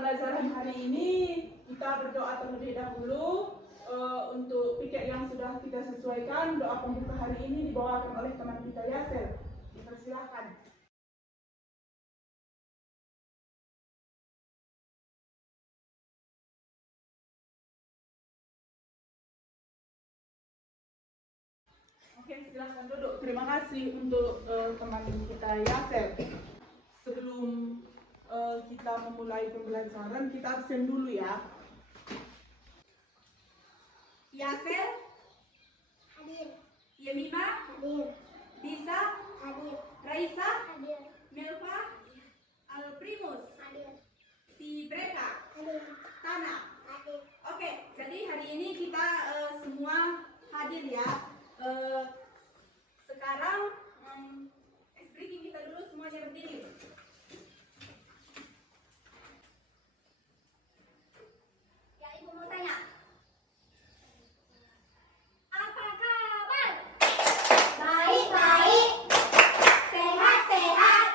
pembelajaran hari ini kita berdoa terlebih dahulu untuk piket yang sudah kita sesuaikan. Doa pembuka hari ini dibawakan oleh teman kita Yasser. Dipersilahkan. Oke, silakan duduk. Terima kasih untuk teman kita Yasser. Sebelum kita memulai pembelajaran, kita absen dulu ya. Yasser Hadir. Yemima Hadir. Disa Hadir. Raisa Hadir. Melva Alprimus Hadir. Tibreka Hadir. Tana. Hadir. Oke, jadi hari ini kita semua hadir ya. Sekarang ice breaking kita dulu, semuanya berdiri. Ya, ibu mau tanya, apa kabar? Baik-baik. Sehat-sehat.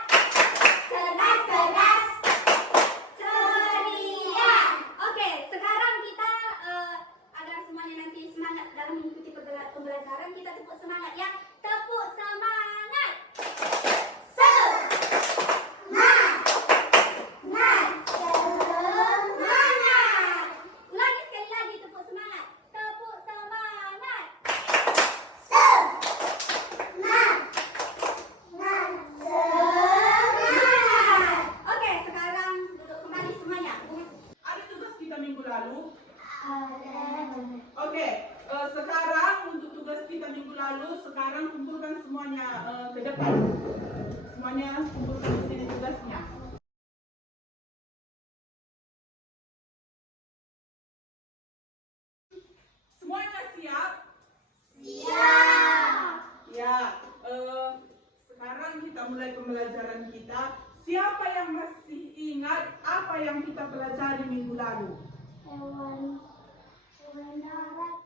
Cerdas-cerdas. Ceria. Oke, sekarang kita agar semuanya nanti semangat dalam mengikuti pembelajaran, kita tepuk semangat ya. Tepuk semangat. Semangat. Ulangi sekali lagi, tepuk semangat. Tepuk semangat. Semangat. Oke, sekarang duduk kembali semuanya. Ada tugas kita minggu lalu. Ada. Oke, sekarang untuk tugas kita minggu lalu, sekarang kumpulkan semuanya ke depan. Semuanya kumpulkan di sini tugasnya. Semuanya siap? Siap. Ya, sekarang kita mulai pembelajaran kita. Siapa yang masih ingat apa yang kita pelajari minggu lalu? Hewan darat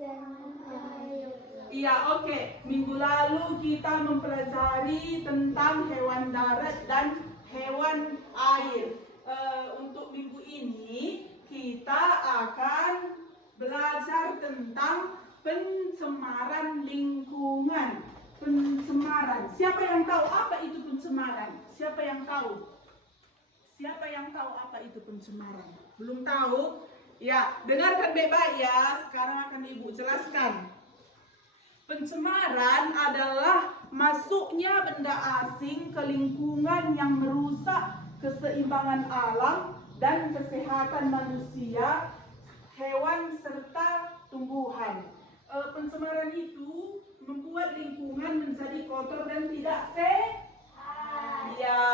dan air. Iya, oke. Minggu lalu kita mempelajari tentang hewan darat dan hewan air. Untuk minggu ini kita akan belajar tentang pencemaran lingkungan. Pencemaran. Siapa yang tahu apa itu pencemaran? Siapa yang tahu? Siapa yang tahu apa itu pencemaran? Belum tahu? Ya, dengarkan baik-baik ya. Sekarang akan Ibu jelaskan. Pencemaran adalah masuknya benda asing ke lingkungan yang merusak keseimbangan alam dan kesehatan manusia, hewan, serta tumbuhan. Pencemaran itu membuat lingkungan menjadi kotor dan tidak sehat. Ya,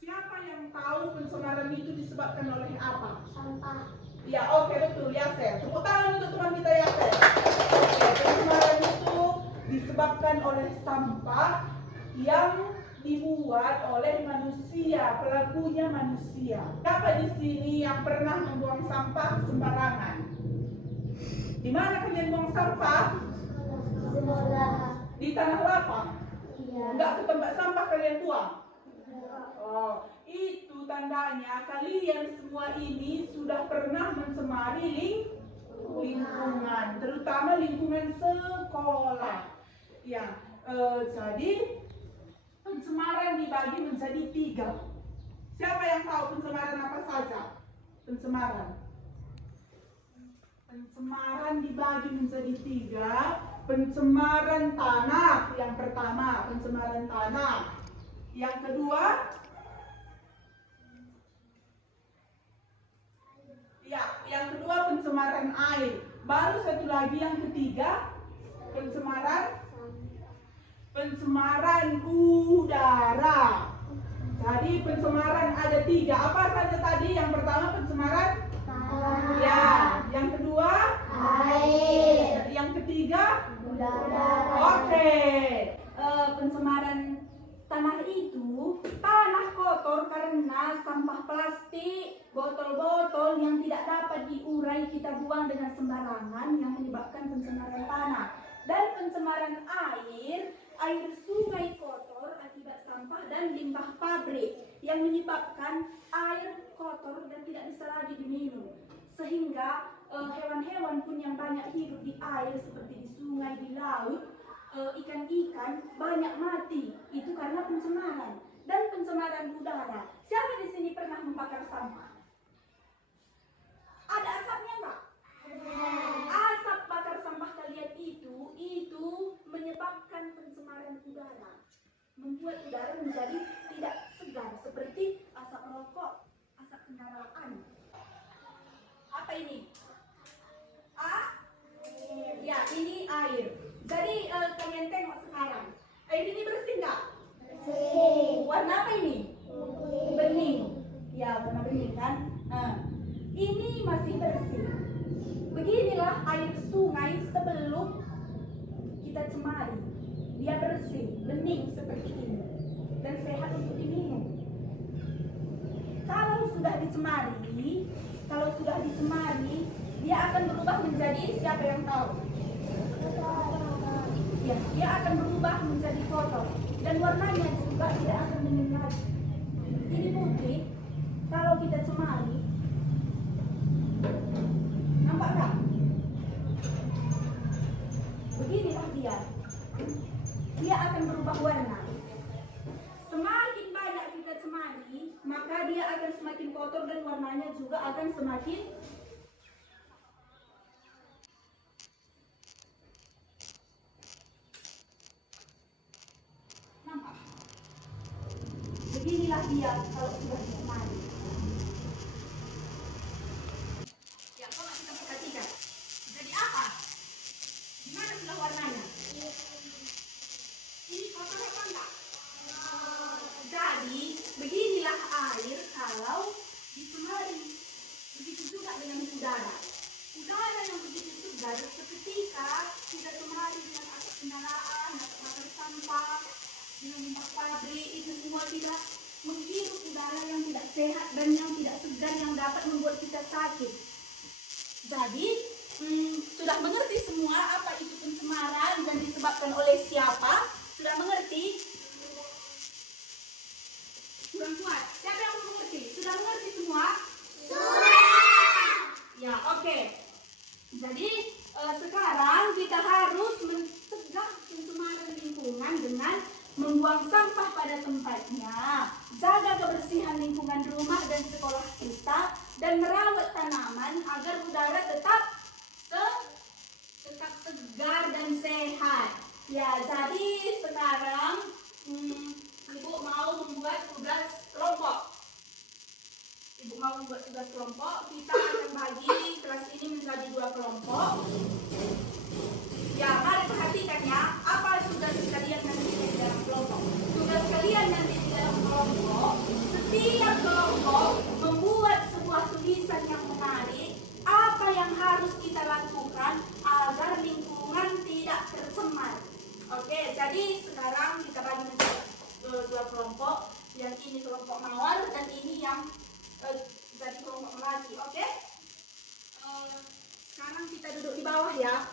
siapa yang tahu pencemaran itu disebabkan oleh apa? Sampah. Ya, oke, betul, Yasser. Tepuk tangan untuk teman kita Yasser. Oke, pencemaran itu disebabkan oleh sampah yang dibuat oleh manusia, pelakunya manusia. Siapa di sini yang pernah membuang sampah sembarangan? Di mana kalian buang sampah? Sekolah. Di tanah lapang? Iya. Enggak ke tempat sampah kalian buang? Oh, itu tandanya kalian semua ini sudah pernah mencemari lingkungan, terutama lingkungan sekolah. Ya, jadi pencemaran dibagi menjadi 3. Siapa yang tahu pencemaran apa saja? Pencemaran dibagi menjadi 3. Pencemaran tanah yang pertama, pencemaran tanah. Yang kedua, ya, yang kedua pencemaran air. Baru satu lagi yang ketiga, pencemaran udara. Jadi pencemaran ada 3. Apa saja tadi? Yang pertama pencemaran Tanah. ya, yang kedua Air. yang ketiga Udara. oke. Pencemaran tanah itu tanah kotor karena sampah plastik, botol-botol yang tidak dapat diurai kita buang dengan sembarangan yang menyebabkan pencemaran tanah. Dan pencemaran air sungai kotor akibat sampah dan limbah pabrik. pabrik yang menyebabkan air kotor dan tidak bisa lagi diminum. Sehingga hewan-hewan pun yang banyak hidup di air seperti di sungai, di laut, ikan-ikan banyak mati. Itu karena pencemaran dan pencemaran udara. Siapa di sini pernah membakar sampah? Ada asapnya enggak? Asap bakar sampah kalian itu menyebabkan pencemaran udara, membuat udara menjadi tidak segar seperti asap rokok, asap kendaraan. Apa ini? Ya, ini air. Jadi kalian tengok sekarang, air ini bersih nggak? Bersih. Warna apa ini? Bening. Ya, warna bening kan? Ini masih bersih. Beginilah air sungai sebelum kita cemari. Dia bersih, bening seperti ini, dan sehat untuk diminum. Kalau sudah dicemari, dia akan berubah menjadi, siapa yang tahu? Ya, dia akan berubah menjadi kotor dan warnanya juga tidak akan bening lagi. Ini bukti kalau kita cemari. Nampak nggak? Beginilah dia. Dia akan berubah warna. Semakin banyak kita cemari, maka dia akan semakin kotor dan warnanya juga akan semakin nampak. Beginilah dia kalau sudah dicemari. Ya, coba kita perhatikan. Jadi apa? Gimana sudah warnanya? Ini kotor apa enggak? Jadi, beginilah air kalau dicemari. Begitu juga dengan udara. Udara yang begitu segar seketika kita cemari dengan asap kendaraan, asap bakar sampah, dengan limbah pabrik, itu semua tidak menghirup udara yang tidak sehat dan yang tidak segar yang dapat membuat kita sakit. Jadi, sudah mengerti semua apa itu pencemaran dan disebabkan oleh siapa? Sudah mengerti? Kurang kuat. Siapa yang belum mengerti? Sudah mengerti semua? Sudah. Ya, oke. Jadi sekarang kita harus mencegah pencemaran lingkungan dengan membuang sampah pada tempatnya, jaga kebersihan lingkungan rumah dan sekolah kita, dan merawat tanaman agar udara tetap segar dan sehat. Ya, jadi sekarang Ibu mau membuat tugas kelompok. Kita akan bagi kelas ini menjadi 2 kelompok. Ya, mari perhatikan ya, apa tugas kalian nanti di dalam kelompok. Tugas kalian nanti di dalam kelompok, setiap kelompok membuat sebuah tulisan yang menarik, apa yang harus kita lakukan agar lingkungan tidak tercemar. Oke, jadi sekarang kita bagi menjadi 2 kelompok. Yang ini kelompok mawar dan ini yang jadi kelompok melati. Oke? Sekarang kita duduk di bawah ya.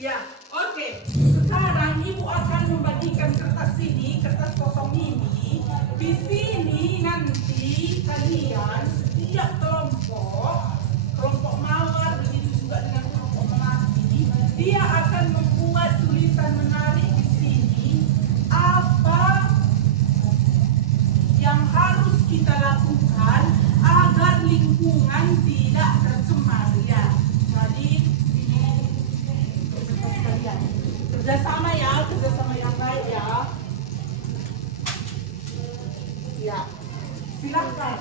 Ya, oke. Sekarang Ibu akan membagikan kertas ini, kertas kosong ini. Di sini nanti kalian setiap kelompok mawar begitu juga dengan kelompok melati, dia akan membuat tulisan menarik di sini. Apa yang harus kita lakukan agar lingkungan tidak tercemar ya. Jadi ini kerjasama yang baik ya. Ya, silakan.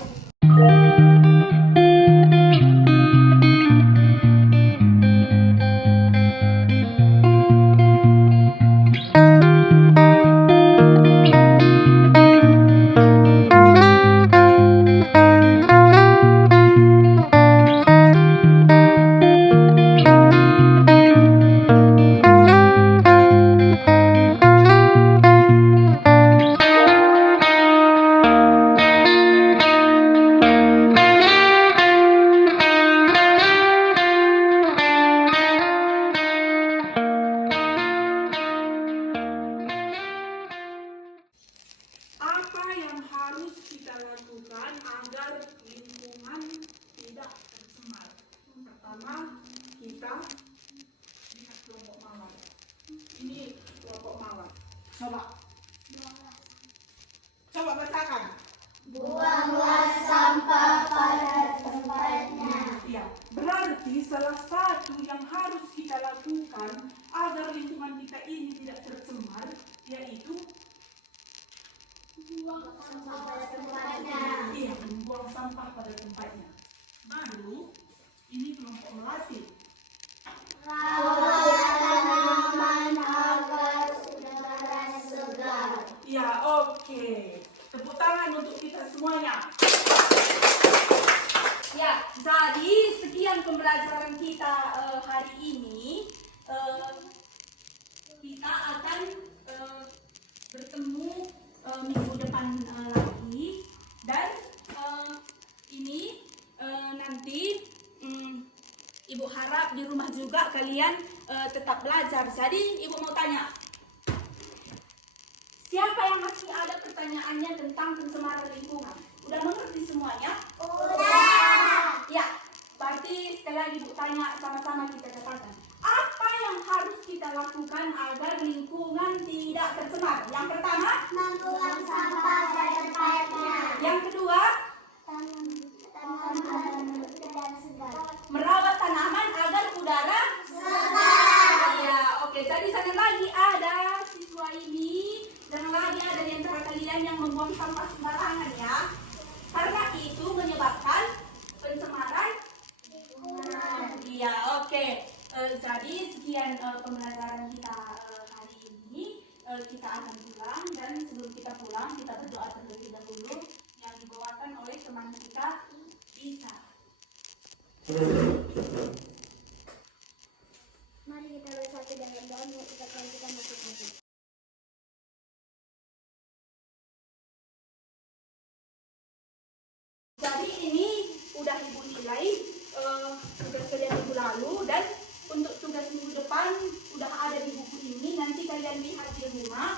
Coba. Coba bacakan. Buanglah sampah pada tempatnya. Ya, berarti salah satu yang harus kita lakukan agar lingkungan kita ini tidak tercemar, yaitu Buang sampah pada tempatnya. iya, membuang sampah pada tempatnya. Baru, ini kelompok melatih. Rawat tanaman agar udara segar. Ya, oke. Tepuk tangan untuk kita semuanya. Ya, jadi sekian pembelajaran kita hari ini. Kita akan bertemu minggu depan lagi, dan ini nanti Ibu harap di rumah juga kalian tetap belajar. Jadi Ibu mau tanya, siapa yang masih ada pertanyaannya tentang pencemaran lingkungan? Udah mengerti semuanya? Udah. Ya, berarti sekali lagi Ibu tanya, sama-sama kita katakan. Apa yang harus kita lakukan agar lingkungan tidak tercemar? Yang pertama, Membuang sampah pada tempatnya. yang kedua, Tanaman udara segar. merawat tanaman agar udara Segar. ya, oke. Jadi jangan lagi ada siswa ini, jangan lagi ada di antara kalian yang membuang sampah sembarangan ya, karena itu menyebabkan pencemaran. Iya, oke. Jadi sekian pembelajaran kita hari ini. Kita akan pulang, dan sebelum kita pulang kita berdoa terlebih dahulu yang dibawakan oleh teman kita Isa. Mari kita bersatu dalam doa mengucapkan kita masing-masing. Jadi ini udah Ibu nilai tugas kalian minggu lalu, dan untuk tugas minggu depan udah ada di buku ini. Nanti kalian lihat di rumah.